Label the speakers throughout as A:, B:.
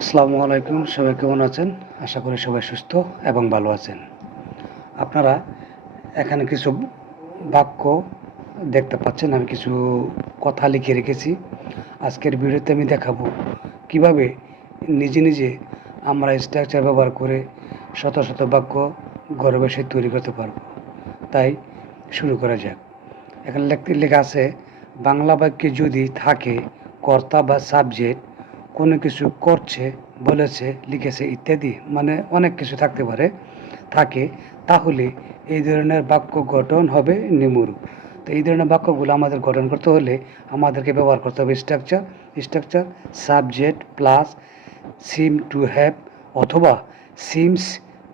A: আসসালামু আলাইকুম, সবাই কেমন আছেন? আশা করি সবাই সুস্থ এবং ভালো আছেন। আপনারা এখানে কিছু বাক্য দেখতে পাচ্ছেন, আমি কিছু কথা লিখে রেখেছি। আজকের ভিডিওতে আমি দেখাবো কীভাবে নিজে নিজে আমরা স্ট্রাকচার ব্যবহার করে শত শত বাক্য ঘরে বসে তৈরি করতে পারব। তাই শুরু করা যাক। এখানে লিখতে লেখা আছে, বাংলা বাক্যে যদি থাকে কর্তা বা সাবজেক্ট কোনো কিছু করছে, বলেছে, লিখেছে ইত্যাদি মানে অনেক কিছু থাকতে পারে, থাকে, তাহলে এই ধরনের বাক্য গঠন হবে নিমুরু। তো এই ধরনের বাক্যগুলো আমাদের গঠন করতে হলে আমাদেরকে ব্যবহার করতে হবে structure structure subject plus seem to have অথবা সিমস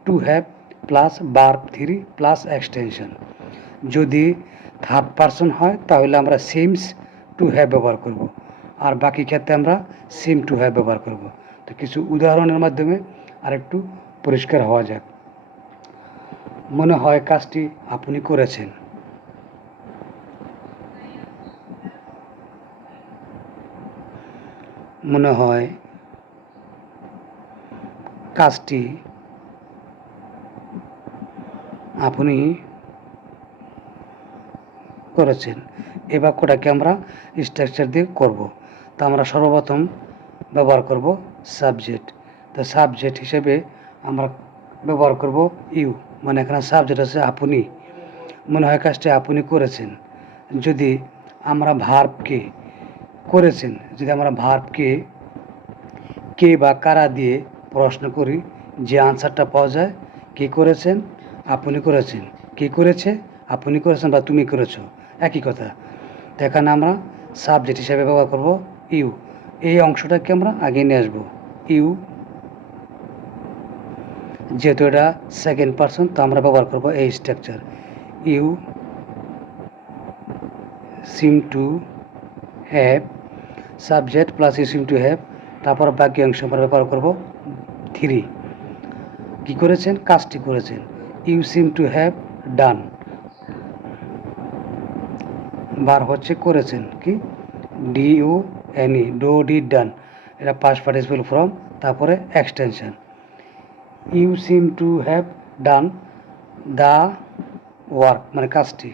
A: টু হ্যাভ প্লাস বার থ্রি প্লাস এক্সটেনশন যদি থার্ড পারসন হয়, তাহলে আমরা সিমস টু হ্যাভ ব্যবহার করব। আর বাকি ক্ষেত্রে আমরা সিম টু হ্যাভ ব্যবহার করব। তো কিছু উদাহরণের মাধ্যমে আরেকটু পরিষ্কার হওয়া যাক। মনে হয় কাজটি আপনি করেছেন। মনে হয় কাজটি আপনি করেছেন। এই বাক্যটাকে আমরা স্ট্রাকচার দিয়ে করব। তা আমরা সর্বপ্রথম ব্যবহার করব সাবজেক্ট তো সাবজেক্ট হিসেবে আমরা ব্যবহার করব ইউ মানে এখানে সাবজেক্ট আছে আপনি। মনে হয় কাজটি আপনি করেছেন। যদি আমরা ভার্বকে করেছেন, যদি আমরা ভার্বকে কে বা কারা দিয়ে প্রশ্ন করি, যে আনসারটা পাওয়া যায়, কে করেছেন? আপনি করেছেন। কে করেছে? আপনি করেছেন বা তুমি করেছ। একই কথা। তো এখানে আমরা সাবজেক্ট হিসেবে ব্যবহার করব ইউ। এই অংশটাকে আমরা আগে নিয়ে আসব। ইউ। যেহেতু এটা সেকেন্ড পার্সন তো আমরা ব্যবহার করব এই structure you seem to have subject plus you seem to have তারপর বাকি অংশ আমরা ব্যবহার করব থ্রি কী করেছেন? কাজটি করেছেন। You seem to have done বার হচ্ছে করেছেন। কি? D N do D done এটা পাস পার্টিসিপেল ফ্রম তারপরে extension you seem to have done the work মানে কাজটি।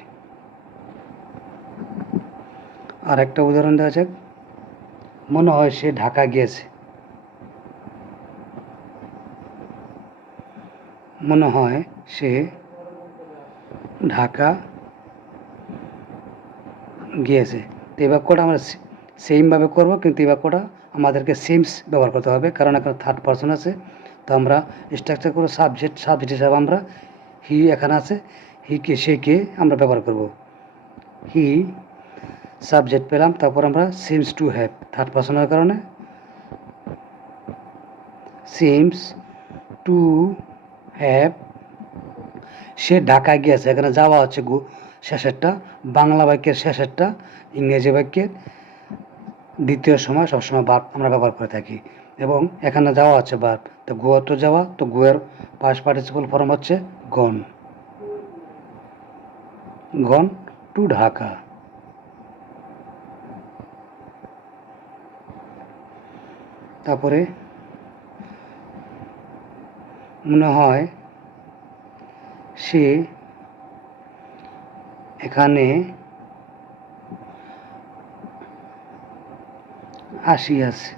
A: আর একটা উদাহরণ দেওয়া যাক। মনে হয় সে ঢাকা গিয়েছে। মনে হয় সে ঢাকা গিয়েছে। তো এই বাক্যটা আমরা সেমভাবে করব, কিন্তু এই বাক্যটা আমাদেরকে সিমস ব্যবহার করতে হবে, কারণ এখানে থার্ড পার্সন আছে। তো আমরা স্ট্রাকচার করে সাবজেক্ট সাবজেক্ট হিসাবে আমরা হি এখানে আছে হি কে, সে কে আমরা ব্যবহার করব। হি সাবজেক্ট পেলাম, তারপর আমরা সিমস টু হ্যাভ থার্ড পার্সনের কারণে। সিমস টু হ্যাভ সে ঢাকা গিয়েছে, এখানে যাওয়া হচ্ছে গু, শেষেরটা, বাংলা বাক্যের শেষেরটা, ইংরেজি বাক্যের। দ্বিতীয় সময় সবসময় বাপ আমরা ব্যবহার করে থাকি। এবং এখানে যাওয়া আছে বাপ তো গুয়া তো যাওয়া, তো গুয়ের পাস পার্টিসিপল ফর্ম হচ্ছে গন গন টু ঢাকা। তারপরে মনে হয় সে এখানে আসিয়াছে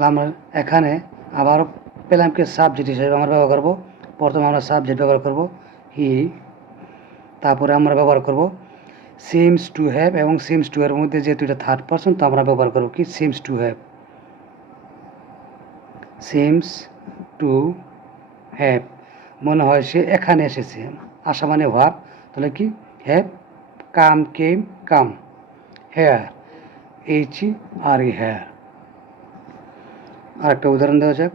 A: আমরা এখানে আবারও পেলামকে সাবজেক্ট হিসেবে আমরা ব্যবহার করব। প্রথমে আমরা সাবজেক্ট ব্যবহার করব হি তারপরে আমরা ব্যবহার করব সিমস টু হ্যাভ এবং সিমস টু এর মধ্যে যেহেতু এটা থার্ড পার্সন তো আমরা ব্যবহার করব কি seems to have seems to have মনে হয় সে এখানে এসেছে আসা মানে ভাব তাহলে কি? Have come came come here H E R E here আর একটা উদাহরণ দেওয়া যাক।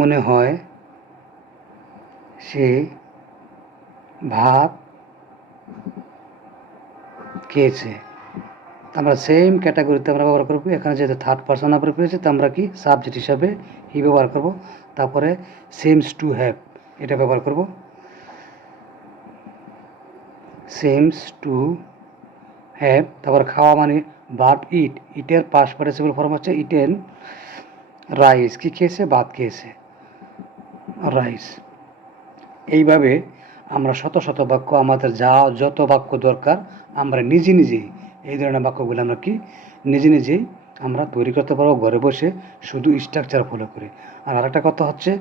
A: মনে হয় সে ভাত খেয়েছে। আমরা সেম ক্যাটাগরিতে আমরা ব্যবহার করব। এখানে যেহেতু থার্ড পার্সন আমরা পেয়েছি, তো আমরা কি সাবজেক্ট হিসাবে হি ব্যবহার করব। তারপরে সেমস টু হ্যাভ এটা ব্যবহার করব। সেমস টু হ্যাভ, তারপর খাওয়া মানে ভাত ইট, ইটের পাস পার্টিসিপল ফর্ম হচ্ছে ইটেন রাইস। কি খেয়েছে? ভাত খেয়েছে। রাইস। এইভাবে আমরা শত শত বাক্য, আমাদের যা, যত বাক্য দরকার, আমরা নিজে নিজেই, এই ধরনের বাক্যগুলো আমরা কি নিজে নিজেই আমরা তৈরি করতে পারব ঘরে বসে শুধু স্ট্রাকচার ফলো করে। আর আরেকটা কথা হচ্ছে,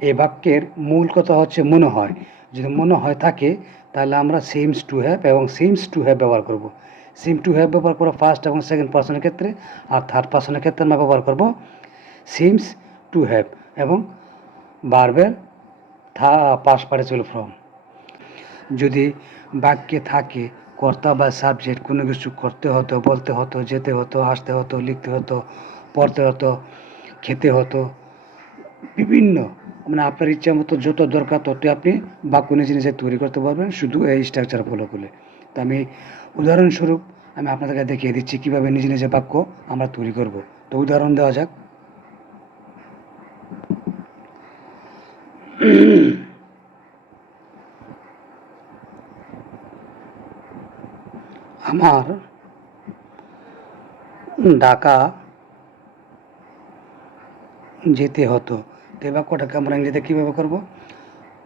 A: এই বাক্যের মূল কথা হচ্ছে মনে হয়। যদি মনে হয় থাকে তাহলে আমরা সিমস টু হ্যাভ এবং সিমস টু হ্যাভ ব্যবহার করব। সিম টু হ্যাভ ব্যবহার করব ফার্স্ট এবং সেকেন্ড পার্সনের ক্ষেত্রে আর থার্ড পার্সনের ক্ষেত্রে আমরা ব্যবহার করব সিমস টু হ্যাভ এবং বারবের থা পাস পার্টিসিপল ফ্রম যদি বাক্যে থাকে কর্তা বা সাবজেক্ট কোনো কিছু করতে হতো, বলতে হতো, যেতে হতো আসতে হতো, লিখতে হতো, পড়তে হতো, খেতে হতো, বিভিন্ন মানে আপনার ইচ্ছা মতো যত দরকার তত আপনি বাক্য নিজে নিজে তৈরি করতে পারবেন, শুধু এই স্ট্রাকচার ফলো করলে। তো আমি উদাহরণস্বরূপ আমি আপনাদেরকে দেখিয়ে দিচ্ছি কীভাবে নিজে নিজে বাক্য আমরা তৈরি করব। তো উদাহরণ দেওয়া যাক। আমার ঢাকা যেতে হতো। এই বাক্যটাকে আমরা ইংরেজিতে কী ব্যবহার করব?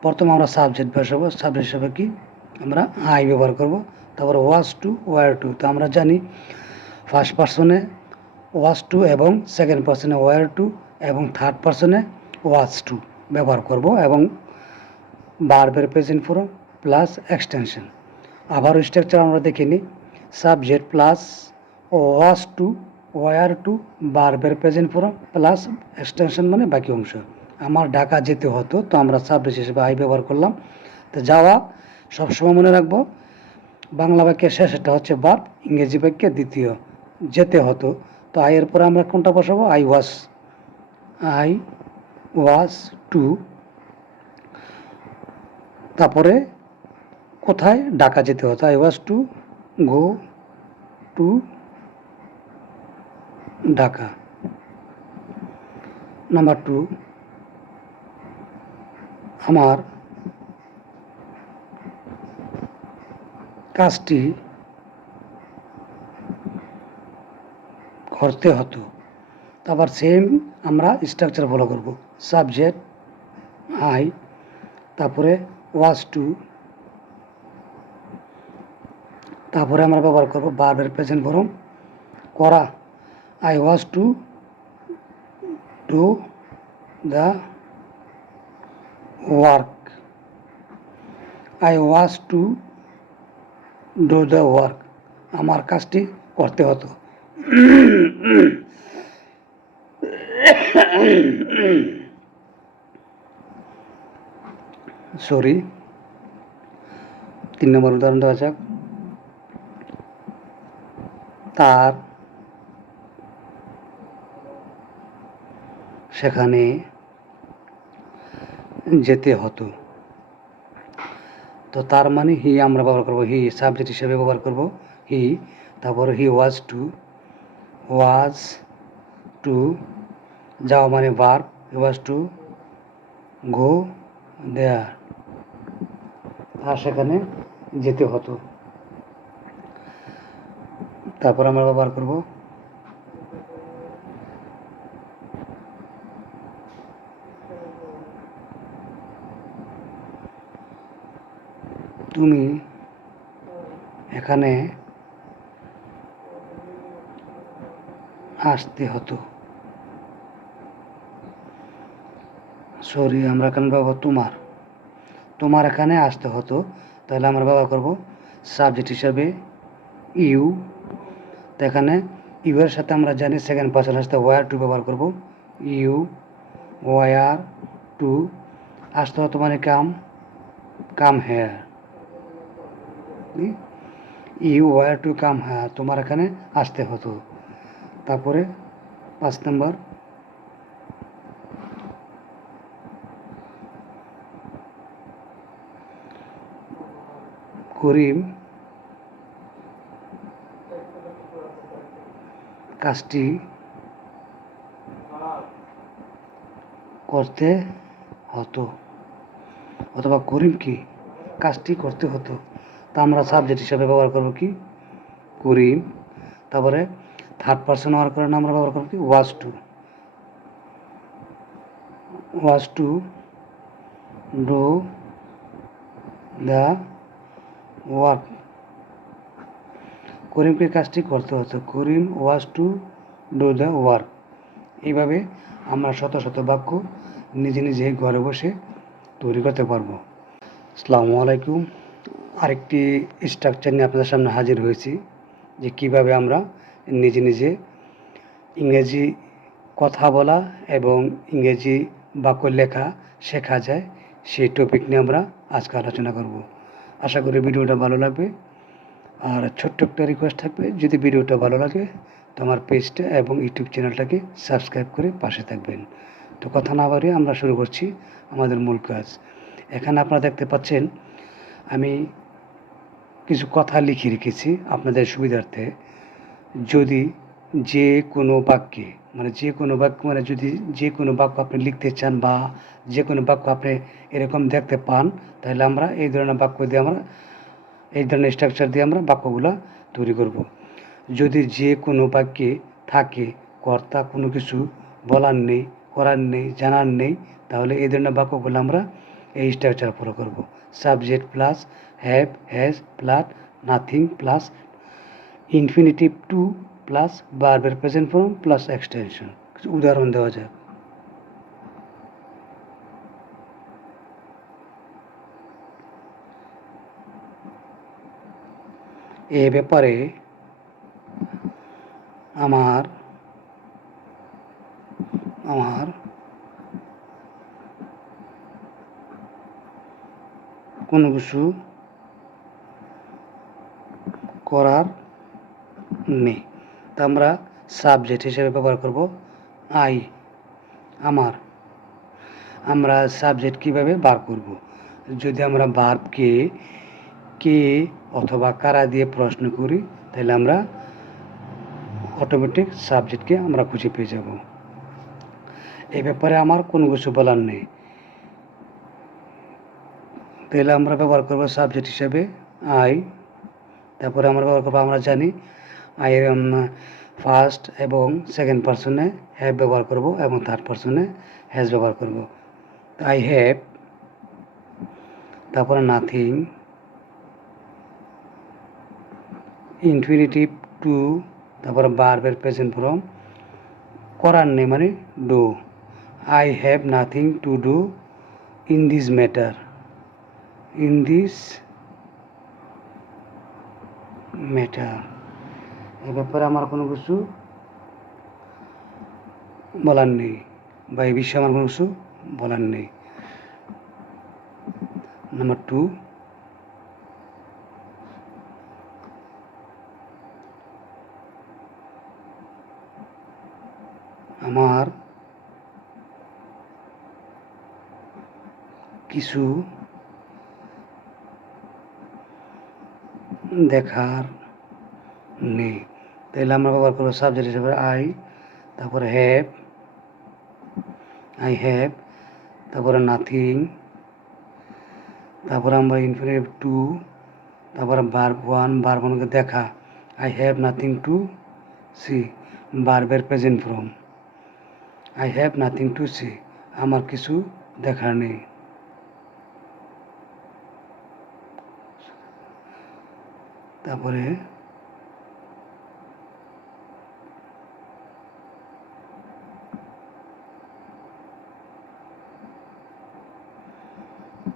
A: প্রথমে আমরা সাবজেক্ট বসাবো সাবজেক্ট হিসাবে কি? আমরা আই ব্যবহার করব। তারপর ওয়াজ টু ওয়ার টু তো আমরা জানি ফার্স্ট পার্সনে ওয়াজ টু এবং সেকেন্ড পার্সনে ওয়ার টু এবং থার্ড পার্সনে ওয়াজ টু ব্যবহার করব এবং বারবের প্রেজেন্ট ফর্ম প্লাস এক্সটেনশন আবার স্ট্রাকচার আমরা দেখে নিই। Subject plus was to were to বারবের present form plus extension মানে বাকি অংশ। আমার ঢাকা যেতে হতো, তো আমরা সাবজেক্ট হিসেবে আই ব্যবহার করলাম। তো যাওয়া সবসময় মনে রাখব, বাংলা বাক্যের শেষটা হচ্ছে বার ইংরেজি বাক্যে দ্বিতীয়, যেতে হতো। তো আইয়ের পরে আমরা কোনটা বসাবো? I was I was to. তারপরে কোথায়? ঢাকা যেতে হতো। I was to go to Dhaka. Number two আমার কাজটি করতে হতো। তারপর সেম আমরা স্ট্রাকচার ফলো করব। সাবজেক্ট আই তারপরে ওয়াজ টু তারপরে আমরা ব্যবহার করব বারবের প্রেজেন্ট ফর্ম করা। I was to do the work I was to do the work আমার কাজটি করতে হতো। সরি তিন নম্বর উদাহরণ দেওয়া যাক। তার সেখানে যেতে হতো। তো তার মানে হি আমরা ব্যবহার করব, হি সাবজেক্ট হিসেবে ব্যবহার করব, হি, তারপর হি ওয়াজ টু ওয়াজ টু যাওয়া মানে বার ওয়াজ টু, গো দেয়ার। আর সেখানে যেতে হতো। তারপর আমরা ব্যবহার করব তুমি এখানে আসতে হতো। সরি আমরা এখানে বাবা তোমার? তোমার এখানে আসতে হতো। তাহলে আমরা বাবা করব সাবজেক্ট হিসাবে ইউ তো এখানে ইউ এর সাথে আমরা জানি সেকেন্ড পার্সনের আসতে ওয়ার টু ব্যবহার করব। ইউ ওয়ার টু আসতে হতো মানে come come here you were to come হ্যাঁ তোমার এখানে আসতে হতো। তারপরে, পাঁচ নম্বর। করিম, কাজটি করতে হতো। অথবা করিম কি? কাজটি করতে হতো। তা আমরা সাবজেক্ট হিসাবে ব্যবহার করব কি? করিম। তারপরে থার্ড পার্সন হওয়ার কারণে আমরা ব্যবহার করব কি? Was to was to do the work করিমকে কাজটি করতে হতো। Karim was to do the work এইভাবে আমরা শত শত বাক্য নিজে নিজে ঘরে বসে তৈরি করতে পারব। আসসালামু আলাইকুম। আরেকটি স্ট্রাকচার নিয়ে আপনাদের সামনে হাজির হয়েছি যে কীভাবে আমরা নিজে নিজে ইংরেজি কথা বলা এবং ইংরেজি বাক্য লেখা শেখা যায়, সেই টপিক নিয়ে আমরা আজকে আলোচনা করব। আশা করি ভিডিওটা ভালো লাগবে। আর ছোট্ট একটা রিকোয়েস্ট থাকবে, যদি ভিডিওটা ভালো লাগে, তো আমার পেজটা এবং ইউটিউব চ্যানেলটাকে সাবস্ক্রাইব করে পাশে থাকবেন। তো কথা না বাড়িয়ে আমরা শুরু করছি আমাদের মূল কাজ। এখানে আপনারা দেখতে পাচ্ছেন, আমি কিছু কথা লিখে রেখেছি আপনাদের সুবিধার্থে। যদি যে কোনো বাক্যে মানে যে কোনো বাক্য মানে যদি যে কোনো বাক্য আপনি লিখতে চান বা যে কোনো বাক্য আপনি এরকম দেখতে পান, তাহলে আমরা এই ধরনের বাক্য দিয়ে আমরা, এই ধরনের স্ট্রাকচার দিয়ে আমরা বাক্যগুলো তৈরি করব। যদি যে কোনো বাক্যে থাকে, কর্তা কোনো কিছু বলার নেই, করার নেই, জানার নেই, তাহলে এই ধরনের বাক্যগুলো আমরা এই স্ট্রাকচার ফলো করব। Subject plus have has plus nothing plus infinitive to plus বারবের present form plus extension কিছু উদাহরণ দেওয়া যাক। এ ব্যাপারে আমার আমার কোনো কিছু করার নেই। তা আমরা সাবজেক্ট হিসেবে ব্যবহার করব আই আমার। আমরা সাবজেক্ট কীভাবে বার করব? যদি আমরা বার্বকে কে অথবা কারা দিয়ে প্রশ্ন করি, তাহলে আমরা অটোমেটিক সাবজেক্টকে আমরা খুঁজে পেয়ে যাব। এই ব্যাপারে আমার কোনো কিছু বলার নেই। তাহলে আমরা ব্যবহার করব সাবজেক্ট হিসেবে আই তারপরে আমরা ব্যবহার আমরা জানি। আই ফার্স্ট এবং সেকেন্ড পার্সনে হ্যাভ ব্যবহার করব এবং থার্ড পার্সনে হ্যাজ ব্যবহার করব। আই হ্যাভ তারপরে নাথিং ইনফিনিটিভ টু তারপরে বারবের প্রেজেন্ট ফর্ম করার নেই মানে do I have nothing to do in this matter in this matter এ ব্যাপারে আমার কোনো কিছু বলার নেই বা এই বিষয়ে আমার কোনো কিছু বলার নেই। নাম্বার টু আমার কিছু দেখার নেই। তাহলে আমরা ব্যবহার করব সাবজেক্ট হিসেবে আই তারপরে হ্যাভ আই হ্যাভ তারপরে নাথিং তারপরে আমরা ইনফিনিটিভ টু তারপরে বার ওয়ান বার ওয়ানকে দেখা। I have nothing to see বারবের present from I have nothing to see আমার কিছু দেখার নেই। তারপরে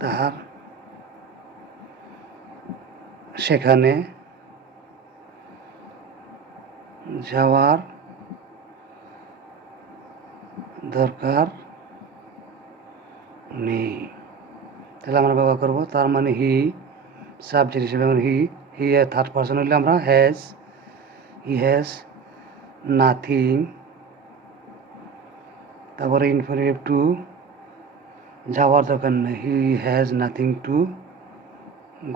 A: তার সেখানে যাওয়ার দরকার নেই। তাহলে আমরা ব্যবহার করব, তার মানে হি সাবজেক্ট হিসেবে আমরা হি হি থার্ড পার্সন হলে আমরা হ্যাজ হি হ্যাজ নাথিং তারপরে ইনফিনিটিভ টু যাওয়ার দরকার নেই। He has nothing to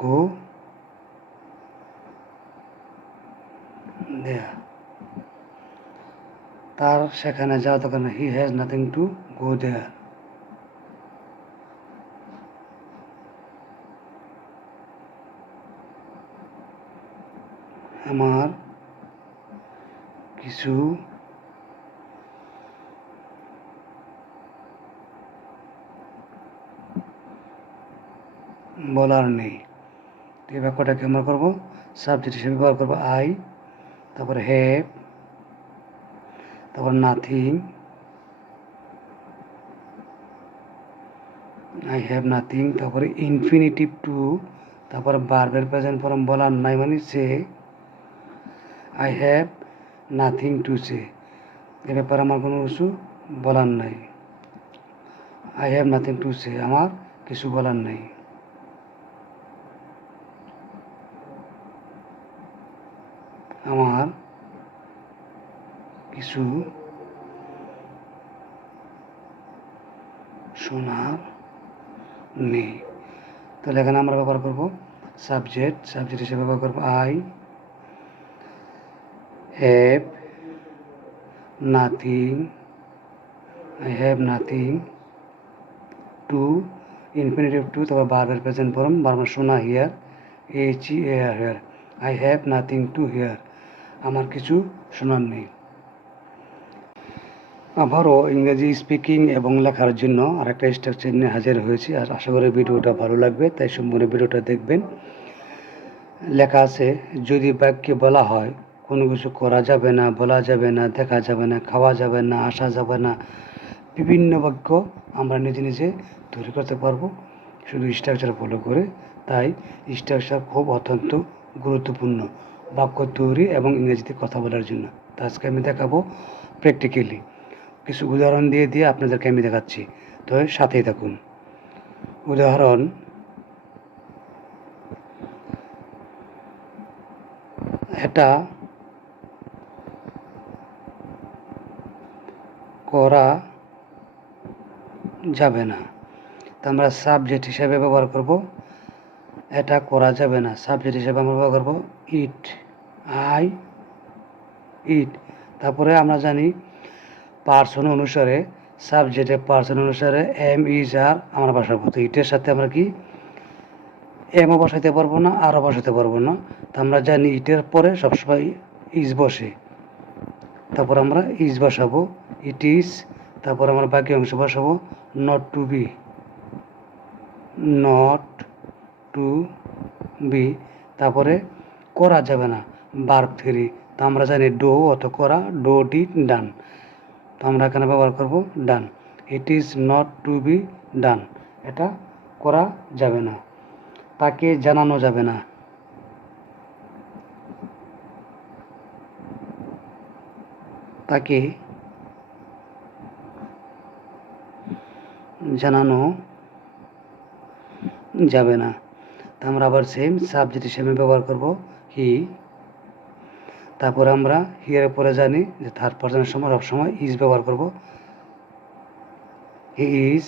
A: go there তার সেখানে যাওয়ার দরকার নেই। He has nothing to go there আমার কিছু বলার নেই। এই বাক্যটাকে আমরা করব সাবজেক্ট হিসেবে ব্যবহার করব আই তারপরে হ্যাভ তারপর নাথিং আই হ্যাভ নাথিং তারপরে ইনফিনিটিভ টু তারপরে বারবের প্রেজেন্ট ফর্ম বলার নাই মানে say I have nothing to say এ ব্যাপারে আমার কোনো কিছু বলার নাই। I have nothing to say আমার কিছু বলার নাই। আমার কিছু শোনার নেই। তাহলে এখানে আমরা ব্যবহার করব সাবজেক্ট সাবজেক্ট হিসেবে ব্যবহার করব I have nothing I have nothing to infinitive to তারপর বারবার প্রেজেন্ট ফর্ম বারবার শোনা hear H E air hear I have nothing to hear আমার কিছু শোনার নেই। আবারও ইংরেজি স্পিকিং এবং লেখার জন্য আরেকটা স্ট্রাকচার নিয়ে হাজির হয়েছি, আর আশা করি ভিডিওটা ভালো লাগবে, তাই সম্পূর্ণ ভিডিওটা দেখবেন। লেখা আছে, যদি বাক্যে বলা হয় কোনো কিছু করা যাবে না, বলা যাবে না, দেখা যাবে না, খাওয়া যাবে না, আসা যাবে না। বিভিন্ন বাক্য আমরা নিজে নিজে তৈরি করতে পারব। শুধু স্ট্রাকচার ফলো করে, তাই স্ট্রাকচার খুব অত্যন্ত গুরুত্বপূর্ণ বাক্য তৈরি এবং ইংরেজিতে কথা বলার জন্য। তা আজকে আমি দেখাবো প্র্যাকটিক্যালি কিছু উদাহরণ দিয়ে দিয়ে আপনাদেরকে আমি দেখাচ্ছি। তো সাথেই থাকুন। উদাহরণ এটা করা যাবে না। তো আমরা সাবজেক্ট হিসাবে ব্যবহার করব। এটা করা যাবে না। সাবজেক্ট হিসাবে আমরা ব্যবহার করব ইট আই ইট তারপরে আমরা জানি পার্সন অনুসারে সাবজেক্টের পার্সন অনুসারে এম ইজ আর আমরা বসাবো। তো ইটের সাথে আমরা কি? এমও বসাইতে পারব না আরও বসাতে পারব না। তো আমরা জানি ইটের পরে সবসময় ইজ বসে। তারপর আমরা ইজ বসাবো, ইট ইজ তারপর আমরা বাকি অংশ বসাবো not to be not to be তারপরে করা যাবে না বার্ব থ্রি তো আমরা জানি ডো অত করা ডো ডি ডান তো আমরা এখানে ব্যবহার করব done it is not to be done এটা করা যাবে না, তাকে জানানো যাবে না। তাকে জানানো যাবে না। আমরা আবার সেম সাবজেক্ট হিসেবে ব্যবহার করব। হি তারপরে আমরা হিয়ার পরে জানি যে থার্ড পার্সনের সময় সবসময় ইজ ব্যবহার করব। হি ইজ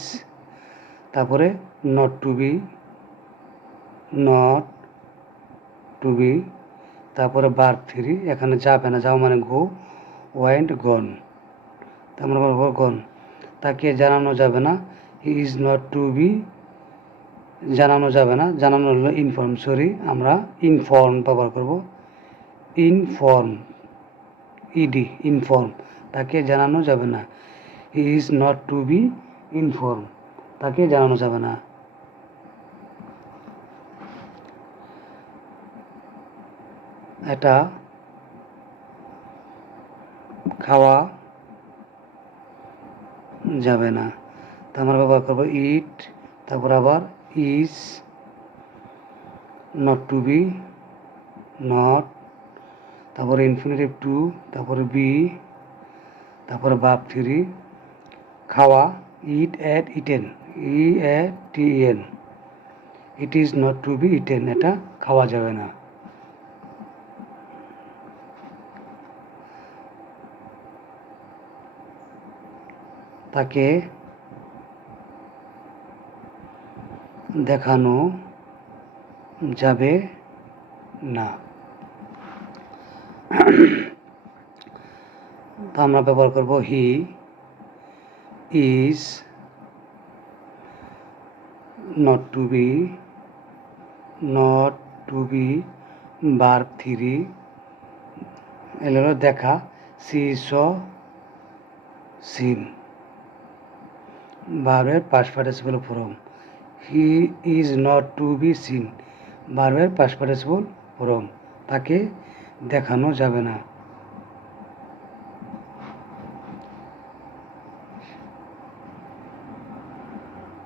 A: তারপরে not to be not to be তারপরে বার থ্রি এখানে যাবে না, যাও মানে গো ওয়াইন্ড গন তা আমরা বলব গন তাকে জানানো যাবে না। He is not to be জানানো যাবে না। জানানো হলো ইনফর্ম সরি আমরা ইনফর্ম ব্যবহার করব। ইনফর্ম ইডি ইনফর্ম তাকে জানানো যাবে না। He is not to be inform তাকে জানানো যাবে না। এটা খাওয়া যাবে না। তো আমরা ব্যবহার করব ইট তারপর আবার is not to be not তারপরে ইনফিনিটিভ টু তারপরে বি তারপরে বাপ থ্রি খাওয়া eat ate eaten E A T N it is not to be eaten এটা খাওয়া যাবে না। তাকে দেখানো যাবে না। আমরা ব্যবহার করব he is not to be, not to be bar three. হলো দেখা, সি স সিন। ভার্বের past participle form he is not to be seen ভার্বের পাস্ট পার্টিসিপল ফর্ম তাকে দেখানো যাবে না।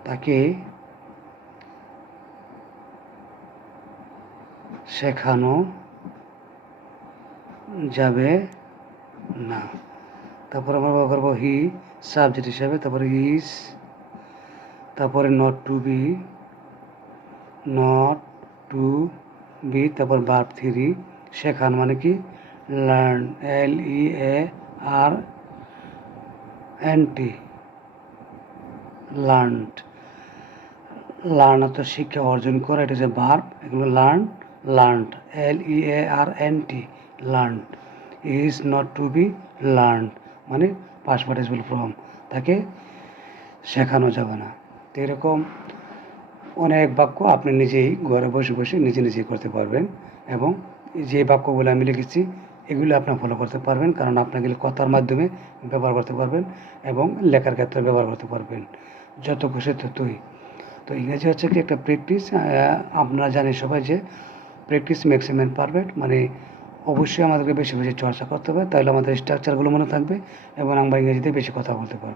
A: তাকে শেখানো যাবে না। তারপর আমরা করব হি সাবজেক্ট হিসাবে, তারপরে ইজ তারপরে not to be not to be তারপর বার্ব থ্রি শেখান মানে কি? Learn L E A R N T learnt learn অর্থাৎ শিক্ষা অর্জন করা, এটা হচ্ছে ভার্ব এগুলো learn learnt L E A R N T learnt is not to be learn মানে পাস পার্টিসিপাল ফর্ম তাকে শেখানো যাবে না। তো এরকম অনেক বাক্য আপনি নিজেই ঘরে বসে বসে নিজে নিজেই করতে পারবেন এবং যে বাক্যগুলো আমি লিখেছি, এগুলো আপনি ফলো করতে পারবেন কারণ আপনাকে কথার মাধ্যমে ব্যবহার করতে পারবেন এবং লেখার ক্ষেত্রে ব্যবহার করতে পারবেন। যত খুশি ততই। তো ইংরেজি হচ্ছে কি একটা প্র্যাকটিস আপনারা জানেন সবাই যে প্র্যাকটিস ম্যাক্সিমাম পারফেক্ট মানে অবশ্যই আমাদেরকে বেশি বেশি চর্চা করতে হবে, তাহলে আমাদের স্ট্রাকচারগুলো মনে থাকবে এবং আমরা ইংরেজিতে বেশি কথা বলতে পারব।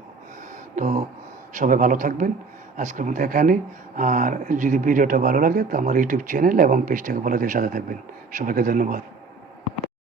A: তো সবাই ভালো থাকবেন, আজকের মতো এখানে। আর যদি ভিডিওটা ভালো লাগে, তো আমার ইউটিউব চ্যানেল এবং পেজটাকে ফলো দিয়ে সাথে থাকবেন। সবাইকে ধন্যবাদ।